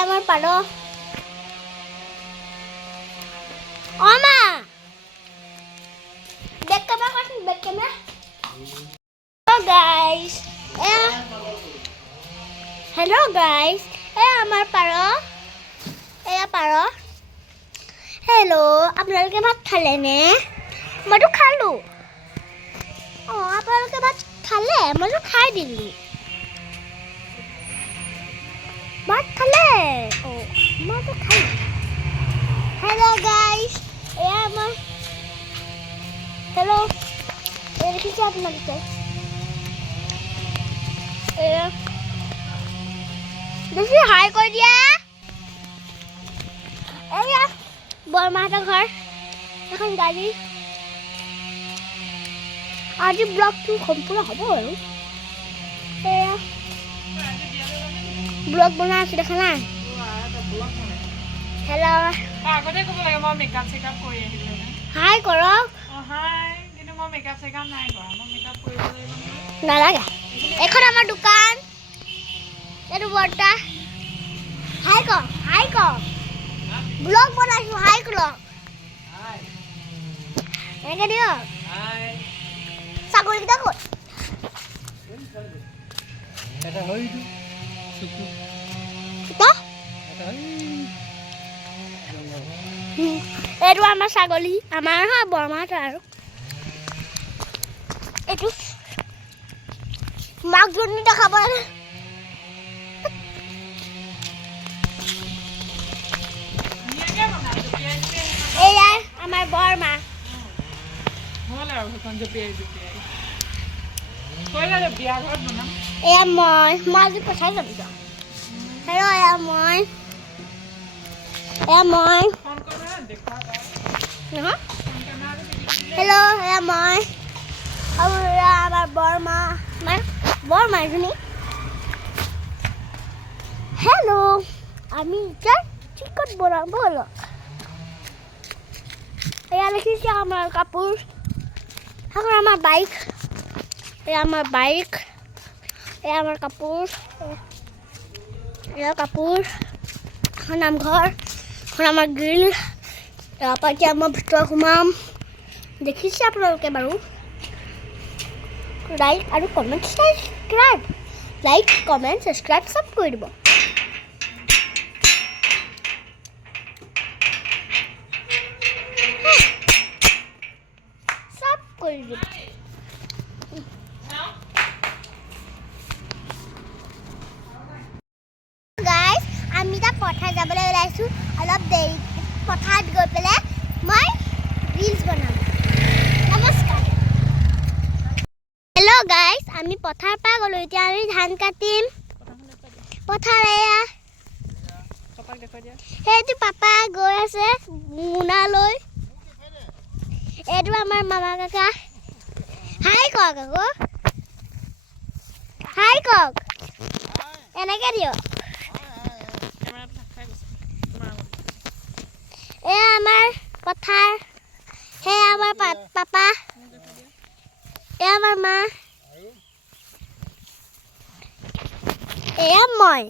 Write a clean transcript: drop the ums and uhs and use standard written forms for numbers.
আমার পারো ওমা দেখ কেমন করছিস দেখ কেমন guys hello guys আমার পারো পারো hello আপনারা ভাত খালে নে মইতো খালো আপনারা ভাত খালে মইতো খাই দিলো ভাত খালে মইতো খাই hello guys আমার hello দেখিছে আপনারা দেখি হাই কৈ দিয়া এয়া বৰমাহঁতৰ ঘৰ এখন গাড়ী আজি ব্লগটো সম্পূৰ্ণ হ'ব আৰু এয়া ব্লগ বনাই আছো দেখা নাই হেল্ল' আগতে ক'ব লাগে মই মেকআপ চেকআপ কৰি আহিলো হাই কৰক হাই কিন্তু মই মেকআপ চেকআপ নাই কৰা মই মেকআপ কৰিব লাগিব নালাগে এখন আমাৰ দোকান এইটো বৰ্তা হাই ক ব্লগ বনাইছো হাই কৰক এনেকে দিয়ক ছাগলীকেইটা ক'ত এইটো আমাৰ ছাগলী আমাৰ হয় বৰমাহঁতৰ আৰু এইটো মাকজনী দেখাব এয়া আমাৰ বৰমা এয়া মই আজি পঠাই যাম হেল্ল' এয়া মই হেল্ল' এয়া মই আৰু এয়া আমাৰ বৰমা এজনী হেল্ল' আমি এতিয়া চিকন বনাম ব'লক এয়া দেখিছে আমাৰ কাপোৰ এখন আমাৰ বাইক এয়া আমাৰ বাইক এয়া আমাৰ কাপোৰ এয়া কাপোৰ এখন নামঘৰ এখন আমাৰ গ্ৰিল তাৰপৰা এতিয়া মই ভিতৰত সোমাম দেখিছে আপোনালোকে বাৰু লাইক আৰু কমেণ্ট ছাবস্ক্ৰাইব চব কৰি দিব গাইজ আমি এতিয়া পথাৰ যাবলৈ ওলাইছোঁ অলপ দেৰি পথাৰত গৈ পেলাই মই ৰিলছ বনাম নমস্কাৰ হেল্ল' গাইজ আমি পথাৰ পৰা গ'লো এতিয়া আমি ধান কাটিম পথাৰ এয়া সেইটো পাপা গৈ আছে মোনালৈ এইটো আমাৰ মামা কাকা হাই কওক আকৌ হাই কওক এনেকৈ দিয়ক এয়া আমাৰ পথাৰ সেয়া আমাৰ পাপা এয়া আমাৰ মা এয়া মই